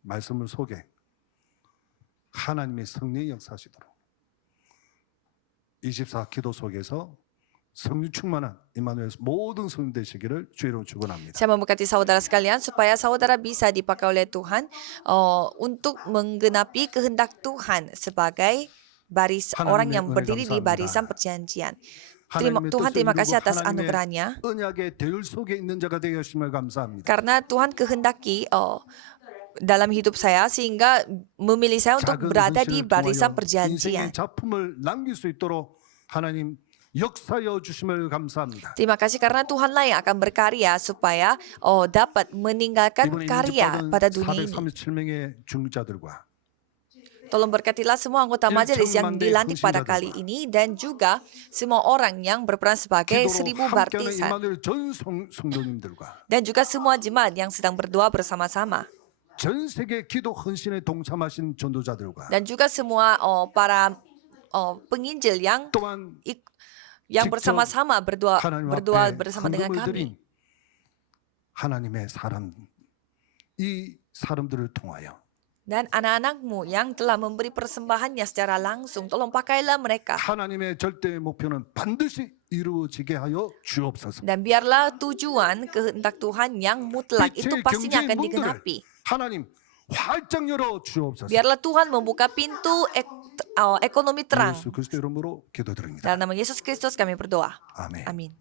말씀을 속에 하나님의 성령이 역사하시도록 24 기도 속에서 성령 충만한 임마누엘 모든 성령 되시기를 주의 이름으로 축원합니다. Saya memberkati saudara sekalian supaya saudara bisa dipakai oleh Tuhan untuk menggenapi kehendak Tuhan sebagai orang yang berdiri di barisan perjanjian. Tuhan terima kasih atas anugerahnya. 언약의 들 속에 있는 자가 되게 하심을 감사합니다. Karena Tuhan kehendaki dalam hidup saya sehingga memilih saya untuk berada di barisan perjanjian. 인생의 작품을 남길 수 있도록 하나님 역사여 주심을 감사합니다. Terima kasih karena Tuhanlah yang akan berkarya supaya dapat meninggalkan 이번에 karya 인집받은 pada dunia ini. 437명의 중자들과 Tolong berkatilah semua anggota majelis yang dilantik pada kali ini dan juga semua orang yang berperan sebagai 1000 함께하는 baptisan 임마누엘 전 성도님들과 dan juga semua jemaat yang sedang berdoa bersama-sama 전 세계 기도 헌신에 동참하신 전도자들과 dan juga semua para penginjil yang 또한 bersama-sama berdoa 하나님 bersama 앞에 dengan 헌금을 kami 드린 하나님의 사람 이 사람들을 통하여 dan anak-anakmu yang telah memberi persembahannya secara langsung, tolong pakailah mereka. 하나님의 절대 목표는 반드시 이루어지게 하여 주옵소서. Dan biarlah tujuan kehendak Tuhan yang mutlak itu 빛의 pastinya akan 경제의 digenapi. 문들을 하나님 활짝 열어 주옵소서. Biarlah Tuhan membuka pintu ekonomi terang. 예수 그리스도 이름으로 기도드립니다. Dalam nama Yesus Kristus kami berdoa. 아멘. Amin.